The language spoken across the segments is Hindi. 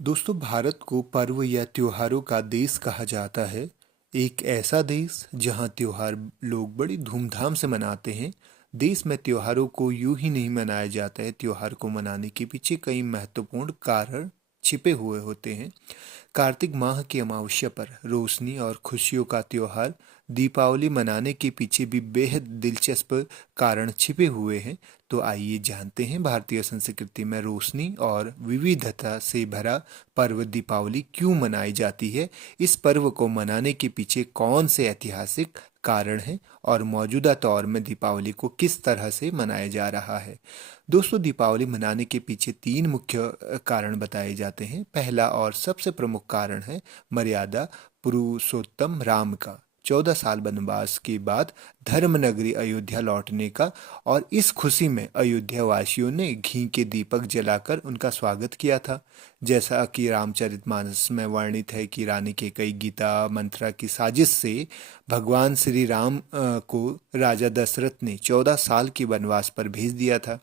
दोस्तों, भारत को पर्व या त्योहारों का देश कहा जाता है। एक ऐसा देश जहां त्योहार लोग बड़ी धूमधाम से मनाते हैं। देश में त्योहारों को यूं ही नहीं मनाया जाता है। त्योहार को मनाने के पीछे कई महत्वपूर्ण कारण छिपे हुए होते हैं। कार्तिक माह की अमावस्या पर रोशनी और खुशियों का त्योहार दीपावली मनाने के पीछे भी बेहद दिलचस्प कारण छिपे हुए हैं। तो आइए जानते हैं भारतीय संस्कृति में रोशनी और विविधता से भरा पर्व दीपावली क्यों मनाई जाती है। इस पर्व को मनाने के पीछे कौन से ऐतिहासिक कारण हैं और मौजूदा दौर में दीपावली को किस तरह से मनाया जा रहा है। दोस्तों, दीपावली मनाने के पीछे तीन मुख्य कारण बताए जाते हैं। पहला और सबसे प्रमुख कारण है मर्यादा पुरुषोत्तम राम का 14 साल वनवास के बाद धर्मनगरी अयोध्या लौटने का। और इस खुशी में अयोध्या वासियों ने घी के दीपक जलाकर उनका स्वागत किया था। जैसा कि रामचरितमानस में वर्णित है कि रानी कैकेयी गीता मंत्रा की साजिश से भगवान श्री राम को राजा दशरथ ने 14 साल के वनवास पर भेज दिया था।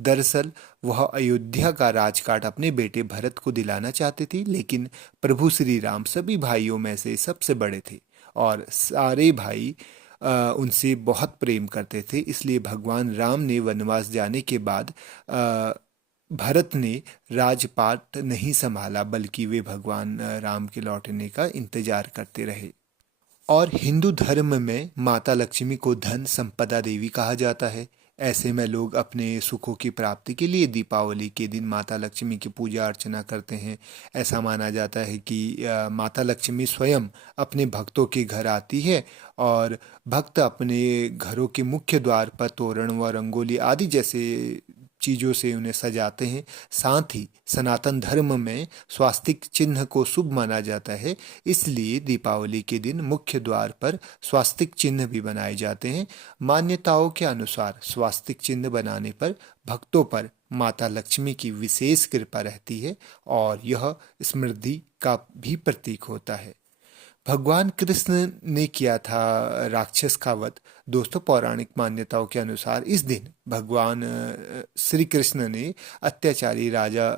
दरअसल वह अयोध्या का राजकाट अपने बेटे भरत को दिलाना चाहते थे, लेकिन प्रभु श्री राम सभी भाइयों में से सबसे बड़े थे और सारे भाई उनसे बहुत प्रेम करते थे। इसलिए भगवान राम ने वनवास जाने के बाद भरत ने राजपाट नहीं संभाला, बल्कि वे भगवान राम के लौटने का इंतजार करते रहे। और हिंदू धर्म में माता लक्ष्मी को धन संपदा देवी कहा जाता है। ऐसे में लोग अपने सुखों की प्राप्ति के लिए दीपावली के दिन माता लक्ष्मी की पूजा अर्चना करते हैं। ऐसा माना जाता है कि माता लक्ष्मी स्वयं अपने भक्तों के घर आती है और भक्त अपने घरों के मुख्य द्वार पर तोरण व रंगोली आदि जैसे चीज़ों से उन्हें सजाते हैं। साथ ही सनातन धर्म में स्वास्तिक चिन्ह को शुभ माना जाता है, इसलिए दीपावली के दिन मुख्य द्वार पर स्वास्तिक चिन्ह भी बनाए जाते हैं। मान्यताओं के अनुसार स्वास्तिक चिन्ह बनाने पर भक्तों पर माता लक्ष्मी की विशेष कृपा रहती है और यह समृद्धि का भी प्रतीक होता है। भगवान कृष्ण ने किया था राक्षस का वध। दोस्तों, पौराणिक मान्यताओं के अनुसार इस दिन भगवान श्री कृष्ण ने अत्याचारी राजा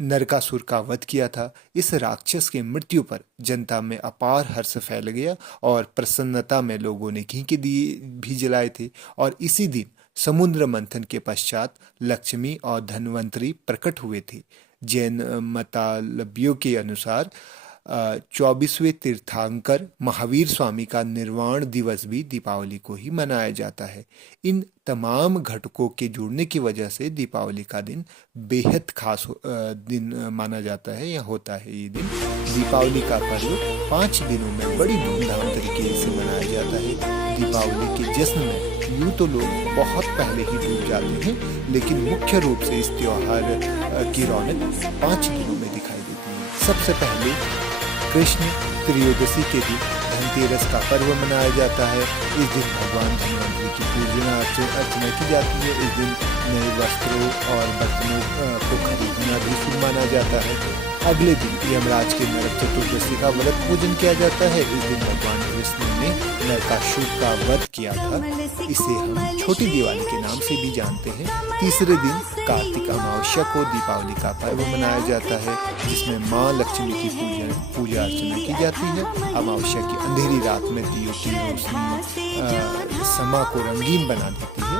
नरकासुर का वध किया था। इस राक्षस की मृत्यु पर जनता में अपार हर्ष फैल गया और प्रसन्नता में लोगों ने घी के दिए भी जलाए थे। और इसी दिन समुद्र मंथन के पश्चात लक्ष्मी और धन्वंतरी प्रकट हुए थे। जैन मतालब्यों के अनुसार 24वें तीर्थंकर महावीर स्वामी का निर्वाण दिवस भी दीपावली को ही मनाया जाता है। इन तमाम घटकों के जुड़ने की वजह से दीपावली का दिन बेहद खास दिन माना जाता है या होता है। ये दिन दीपावली का पर्व 5 दिनों में बड़ी धूमधाम तरीके से मनाया जाता है। दीपावली के जश्न में यूँ तो लोग बहुत पहले ही डूब जाते हैं, लेकिन मुख्य रूप से इस त्योहार की रौनक 5 दिनों में दिखाई देती है। सबसे पहले कृष्ण त्रयोदशी के दिन धनतेरस का पर्व मनाया जाता है। इस दिन भगवान धन्वंतरी की पूजना अर्चना की जाती है। इस दिन नए वस्त्रों और बर्तनों को खरीदना भी शुभ माना जाता है। अगले दिन यमराज के नरक चतुर्दशी का व्रत पूजन किया जाता है। इस दिन भगवान कृष्ण ने नरकासुर का वध किया था। इसे हम छोटी दिवाली के नाम से भी जानते हैं। तीसरे दिन कार्तिक अमावस्या को दीपावली का पर्व मनाया जाता है, जिसमें माँ लक्ष्मी की पूजा अर्चना की जाती है। अमावस्या की अंधेरी रात में दियों की रोशनी समा को रंगीन बना देती है।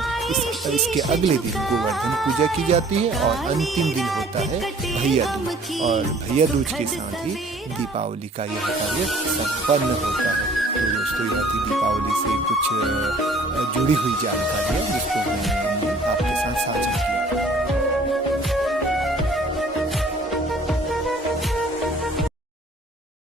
इसके अगले दिन गोवर्धन पूजा की जाती है और अंतिम दिन होता है भैया दूज। और भैया दूज के साथ ही दीपावली का यह कार्य संपन्न होता है। तो दोस्तों, यह थी दीपावली से कुछ जुड़ी हुई जानकारियाँ जिसको मैंने आपके साथ साझा किया।